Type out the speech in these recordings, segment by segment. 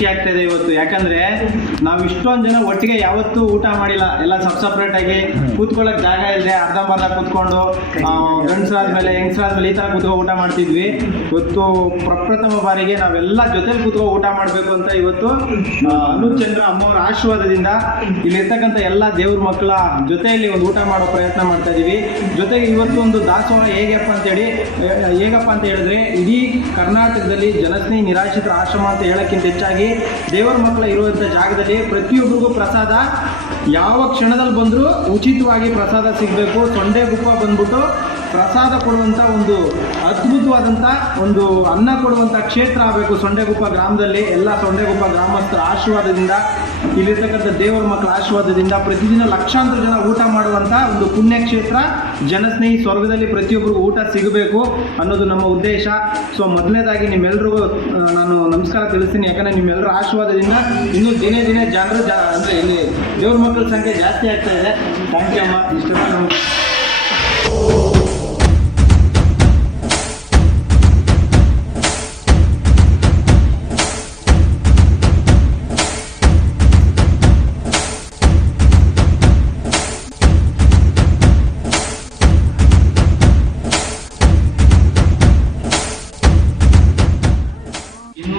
ಖುಷಿ ಆಗ್ತಾಯಿದೆ ಇವತ್ತು. ಯಾಕಂದರೆ ನಾವು ಇಷ್ಟೊಂದು ಜನ ಒಟ್ಟಿಗೆ ಯಾವತ್ತೂ ಊಟ ಮಾಡಿಲ್ಲ, ಎಲ್ಲ ಸಪ್ರೇಟಾಗಿ ಕೂತ್ಕೊಳ್ಳೋಕೆ ಜಾಗ ಇಲ್ಲದೆ ಅರ್ಧಂಬರ್ಧ ಕೂತ್ಕೊಂಡು ಗಂಡಸರಾದ್ಮೇಲೆ ಹೆಂಗಸರಾದ್ಮೇಲೆ ಈ ಥರ ಕೂತ್ಕೊಂಡು ಊಟ ಮಾಡ್ತಿದ್ವಿ. ಇವತ್ತು ಪ್ರಪ್ರಥಮ ಬಾರಿಗೆ ನಾವೆಲ್ಲ ಜೊತೆಲಿ ಕೂತ್ಕೊಂಡು ಊಟ ಮಾಡಬೇಕು ಅಂತ ಇವತ್ತು ಅನುಚಂದ್ರ ಅಮ್ಮವ್ರ ಆಶೀರ್ವಾದದಿಂದ ಇಲ್ಲಿರ್ತಕ್ಕಂಥ ಎಲ್ಲ ದೇವ್ರ ಮಕ್ಕಳ ಜೊತೆಯಲ್ಲಿ ಒಂದು ಊಟ ಮಾಡೋ ಪ್ರಯತ್ನ ಮಾಡ್ತಾ ಇದ್ದೀವಿ. ಜೊತೆಗೆ ಇವತ್ತು ಒಂದು ದಾಸೋಹ ಹೇಗಪ್ಪ ಅಂತ ಹೇಳಿದ್ರೆ ಇಡೀ ಕರ್ನಾಟಕದಲ್ಲಿ ಜನಸ್ನೇಹಿ ನಿರಾಶ್ರಿತರ ಆಶ್ರಮ ಅಂತ ಹೇಳೋಕ್ಕಿಂತ ಹೆಚ್ಚಾಗಿ ದೇವರ ಮಕ್ಕಳ ಇರುವಂಥ ಜಾಗದಲ್ಲಿ ಪ್ರತಿಯೊಬ್ಬರಿಗೂ ಪ್ರಸಾದ ಯಾವ ಕ್ಷಣದಲ್ಲಿ ಬಂದರೂ ಉಚಿತವಾಗಿ ಪ್ರಸಾದ ಸಿಗಬೇಕು. ಸೊಂಡೆಗುಪ್ಪ ಬಂದ್ಬಿಟ್ಟು ಪ್ರಸಾದ ಕೊಡುವಂಥ ಒಂದು ಅದ್ಭುತವಾದಂಥ ಒಂದು ಅನ್ನ ಕೊಡುವಂಥ ಕ್ಷೇತ್ರ ಆಗಬೇಕು ಸೊಂಡೆಗುಪ್ಪ ಗ್ರಾಮದಲ್ಲಿ. ಎಲ್ಲ ಸೊಂಡೆಗುಪ್ಪ ಗ್ರಾಮಸ್ಥರ ಆಶೀರ್ವಾದದಿಂದ, ಇಲ್ಲಿರ್ತಕ್ಕಂಥ ದೇವರ ಮಕ್ಕಳ ಆಶೀರ್ವಾದದಿಂದ ಪ್ರತಿದಿನ ಲಕ್ಷಾಂತರ ಜನ ಊಟ ಮಾಡುವಂಥ ಒಂದು ಪುಣ್ಯಕ್ಷೇತ್ರ ಜನಸ್ನೇಹಿ. ಸ್ವರ್ಗದಲ್ಲಿ ಪ್ರತಿಯೊಬ್ಬರಿಗೂ ಊಟ ಸಿಗಬೇಕು ಅನ್ನೋದು ನಮ್ಮ ಉದ್ದೇಶ. ಸೊ ಮೊದಲನೇದಾಗಿ ನಿಮ್ಮೆಲ್ರಿಗೂ ನಾನು ನಮಸ್ಕಾರ ತಿಳಿಸ್ತೀನಿ. ಯಾಕಂದರೆ ನಿಮ್ಮೆಲ್ಲರ ಆಶೀರ್ವಾದದಿಂದ ಇನ್ನೂ ದಿನೇ ದಿನೇ ಜನರು ಅಂದರೆ ಇಲ್ಲಿ ದೇವ್ರ ಮಕ್ಕಳ ಸಂಖ್ಯೆ ಜಾಸ್ತಿ ಆಗ್ತಾ ಇದೆ. ಥ್ಯಾಂಕ್ ಯು ಅಮ್ಮ. ಇಷ್ಟೆಲ್ಲ ನಮ್ಗೆ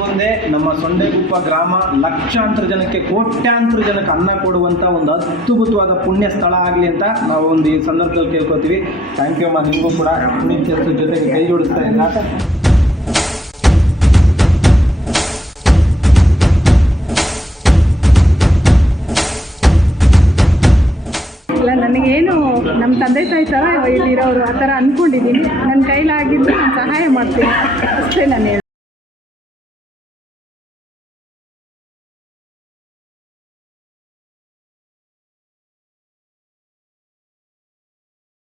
ಮುಂದೆ ನಮ್ಮ ಸೊಂಡೆಗುಪ್ಪ ಗ್ರಾಮ ಲಕ್ಷಾಂತರ ಜನಕ್ಕೆ, ಕೋಟ್ಯಾಂತರ ಜನಕ್ಕೆ ಅನ್ನ ಕೊಡುವಂಥ ಒಂದು ಅದ್ಭುತವಾದ ಪುಣ್ಯ ಸ್ಥಳ ಆಗಲಿ ಅಂತ ನಾವು ಒಂದು ಈ ಸಂದರ್ಭದಲ್ಲಿ ಕೇಳ್ಕೊತೀವಿ. ಥ್ಯಾಂಕ್ ಯು ಅಮ್ಮ. ನಿಮಗೂ ಕೂಡ ಪುಣ್ಯ ಕೆಲಸದ ಜೊತೆಗೆ ಕೈ ಜೋಡಿಸ್ತಾ ಇಲ್ಲ. ಇಲ್ಲ, ನನಗೇನು ನಮ್ಮ ತಂದೆ ತಾಯಿ ಥರ ಇಲ್ಲಿರೋರು ಆ ಥರ ಅಂದ್ಕೊಂಡಿದ್ದೀನಿ. ನನ್ನ ಕೈಲಾಗಿದ್ದು ನಾನು ಸಹಾಯ ಮಾಡ್ತೀನಿ ಅಷ್ಟೇ ನಾನು ಹೇಳಿ.